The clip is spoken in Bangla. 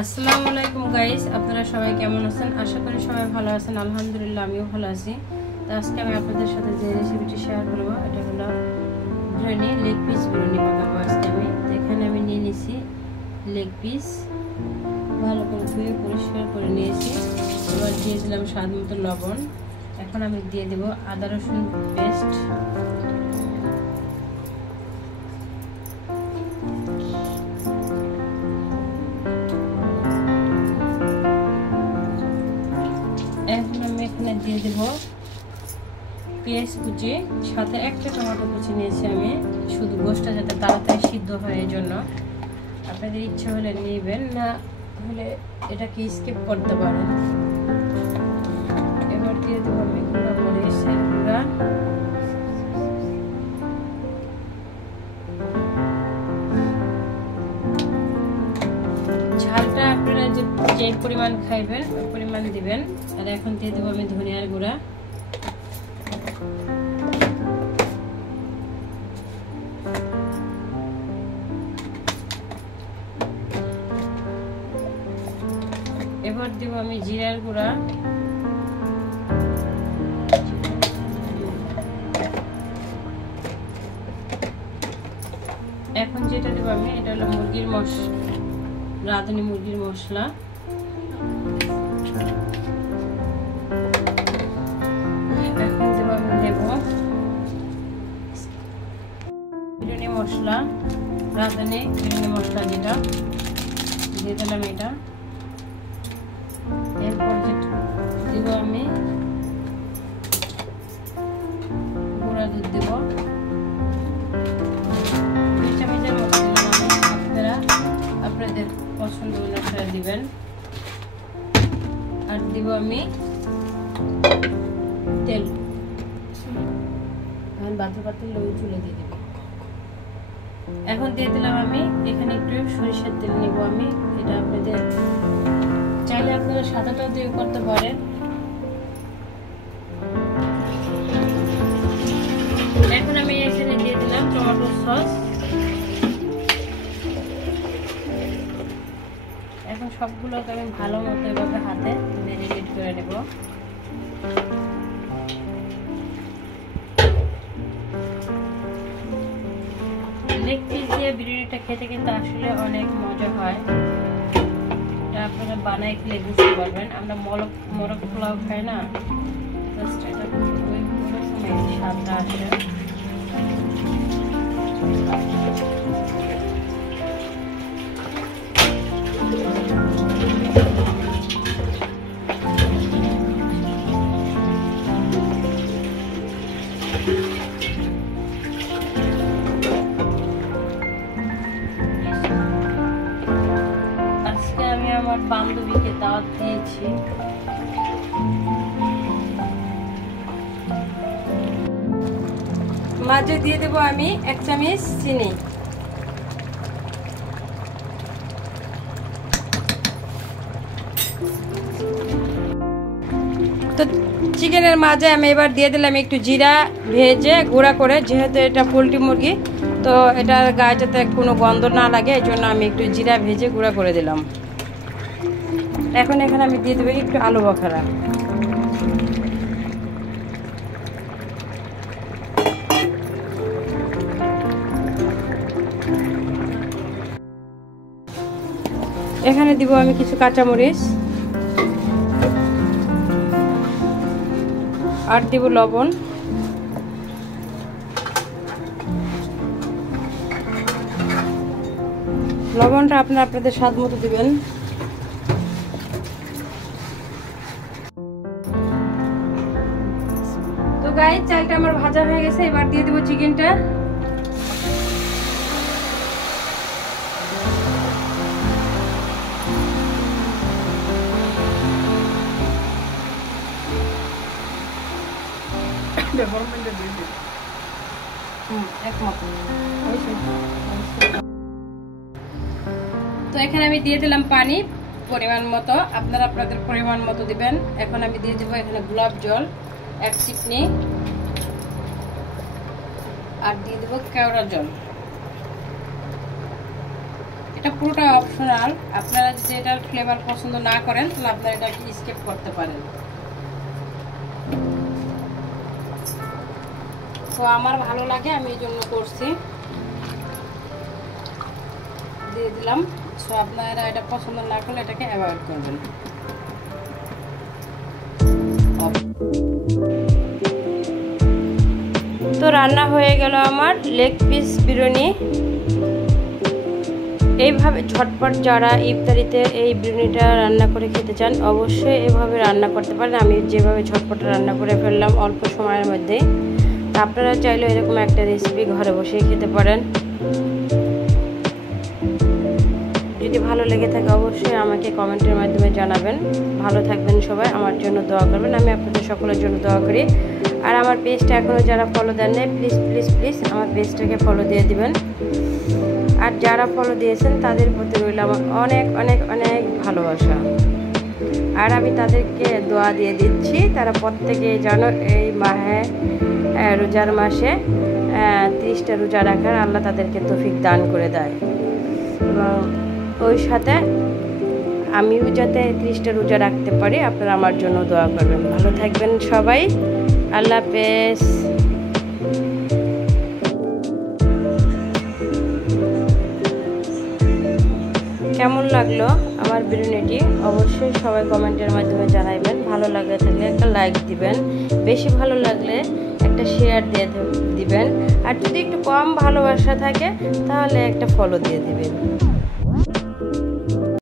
আসসালামু আলাইকুম গাইস, আপনারা সবাই কেমন আছেন? আশা করি সবাই ভালো আছেন। আলহামদুলিল্লাহ আমিও ভালো আছি। তো আজকে আমি আপনাদের সাথে যে রেসিপিটি শেয়ার করব এটা হলো বিরিয়ানি, লেগ পিস বিরিয়ানি বানাবো আজকে আমি। এখানে আমি নিয়ে নিয়েছি লেগ পিস, ভালো করে ধুয়ে পরিষ্কার করে নিয়েছি। এবার দিয়ে দিলাম স্বাদ মতো লবণ। এখন আমি দিয়ে দেব আদা রসুন পেস্ট, এখন আমি এখানে দিয়ে দেব পেঁয়াজ কুচি, সাথে একটা টমেটো কুচি নিয়েছি আমি, শুধু গোশটা যাতে তাড়াতাড়ি সিদ্ধ হয় এই জন্য। আপনাদের ইচ্ছা হলে নেবেন, না হলে এটাকে স্কিপ করতে পারেন। এবার দিয়ে দেবো আমি গুঁড়া মরিচের গুঁড়া, ঝালটা আপনারা যে পরিমাণ খাইবেন ওই পরিমাণ দিবেন। আর এখন দিয়ে দেবো আমি ধনিয়ার গুঁড়া, এবার দেব আমি জিরার গুঁড়া, এখন যেটা দেবো আমি এটা হলো মুরগির মশলা, রাঁধুনি মুরগির মশলা, এখন দেবো আমি বিরিয়ানি মশলা, রাঁধুনি বিরিয়ানি মশলা যেটা দিয়ে দিলাম এটা। এরপর দিব আমি গুঁড়া দুধ দিব 2 চামচের মতো দিলাম আমি, আপনারা আপনাদের পছন্দ অনুসারে দিবেন। আর দিব আমি তেল, বাতি পাতিল লই চুলে দিয়ে দেব। এখন দিয়ে দিলাম আমি এখানে একটু সরিষার তেল নেব আমি, এটা আপনাদের চাইলে আপনারা সাদাটাও দিয়ে করতে পারেন। এখন আমি এখানে দিয়ে দিলাম টমেটো সস। এখন সবগুলোকে আমি ভালো মতো এভাবে হাতে ম্যারিনেট করে নেব। লেগ পিস দিয়ে বিরিয়ানিটা খেতে কিন্তু আসলে অনেক মজা হয়, আপনারা বানাই খেলে বুঝতে পারবেন। আমরা মোরগ পোলাও খাই না, জাস্ট এটা ওই সময় স্বাদটা আসে। আমার বান্ধবীকে দাওয়াত দিয়েছি, মাঝে দিয়ে দেবো আমি 1 চামচ চিনি। তো চিকেনের মাঝে আমি এবার দিয়ে দিলাম একটু জিরা ভেজে গুঁড়া করে, যেহেতু এটা পোলট্রি মুরগি তো এটার গায়ে যাতে কোনো গন্ধ না লাগে এই জন্য আমি একটু জিরা ভেজে গুঁড়া করে দিলাম। এখন এখানে আমি দিয়ে দেবো একটু আলু বখরা, এখানে দিব আমি কিছু কাঁচামরিচ, আর দিব লবণ। লবণটা আপনাদের স্বাদ মতো দিবেন। তো গাইস, চালটা আমার ভাজা হয়ে গেছে, এবার দিয়ে দেবো চিকেনটা। তো এখানে আমি দিয়ে দিলাম পানি পরিমাণ মতো, আপনারা আপনাদের পরিমাণ মতো দিবেন। এখন আমি দিয়ে দেবো এখানে গোলাপ জল 1 চিপনি, আর দিয়ে দেবো কেওড়া জল। এটা পুরোটা অপশনাল, আপনারা যদি এটার ফ্লেভার পছন্দ না করেন তাহলে আপনারা এটা স্কিপ করতে পারেন। তো আমার ভালো লাগে, আমি এই জন্য করছি, দিয়ে দিলাম। সো আপনারা এটা পছন্দ না করলে এটাকে অ্যাভয়েড করবেন। তো রান্না হয়ে গেল আমার লেগ পিস বিরিয়ানি। এইভাবে ঝটপট যারা ইফতারিতে এই বিরিয়ানিটা রান্না করে খেতে চান অবশ্যই এভাবে রান্না করতে পারেন। আমি যেভাবে ঝটপট রান্না করে ফেললাম অল্প সময়ের মধ্যে, আপনারা চাইলে এরকম একটা রেসিপি ঘরে বসেই খেতে পারেন। যদি ভালো লেগে থাকে অবশ্যই আমাকে কমেন্টের মাধ্যমে জানাবেন। ভালো থাকবেন সবাই, আমার জন্য দোয়া করবেন। আমি আপনাদের সকলের জন্য দোয়া করি। আর আমার পেজটা এখনও যারা ফলো দেন নাই প্লিজ প্লিজ প্লিজ আমার পেজটাকে ফলো দিয়ে দিবেন। আর যারা ফলো দিয়েছেন তাদের প্রতি রইল আমার অনেক অনেক অনেক ভালোবাসা। আর আমি তাদেরকে দোয়া দিয়ে দিচ্ছি তারা প্রত্যেকে যেন এই মাহে রোজার মাসে 30টা রোজা রাখার আল্লাহ তাদেরকে তৌফিক দান করে দেয়, এবং ওই সাথে আমিও যাতে 30টা রোজা রাখতে পারি আপনারা আমার জন্য দোয়া করবেন। ভালো থাকবেন সবাই, আল্লাহ হাফেজ। কেমন লাগলো আমার বিরিয়ানিটি অবশ্যই সবাই কমেন্টের মাধ্যমে জানাবেন। ভালো লাগে থাকলে একটা লাইক দিবেন, বেশি ভালো লাগলে একটা শেয়ার দিয়ে দিবেন, আর যদি একটু কম ভালোবাসা থাকে তাহলে একটা ফলো দিয়ে দিবেন।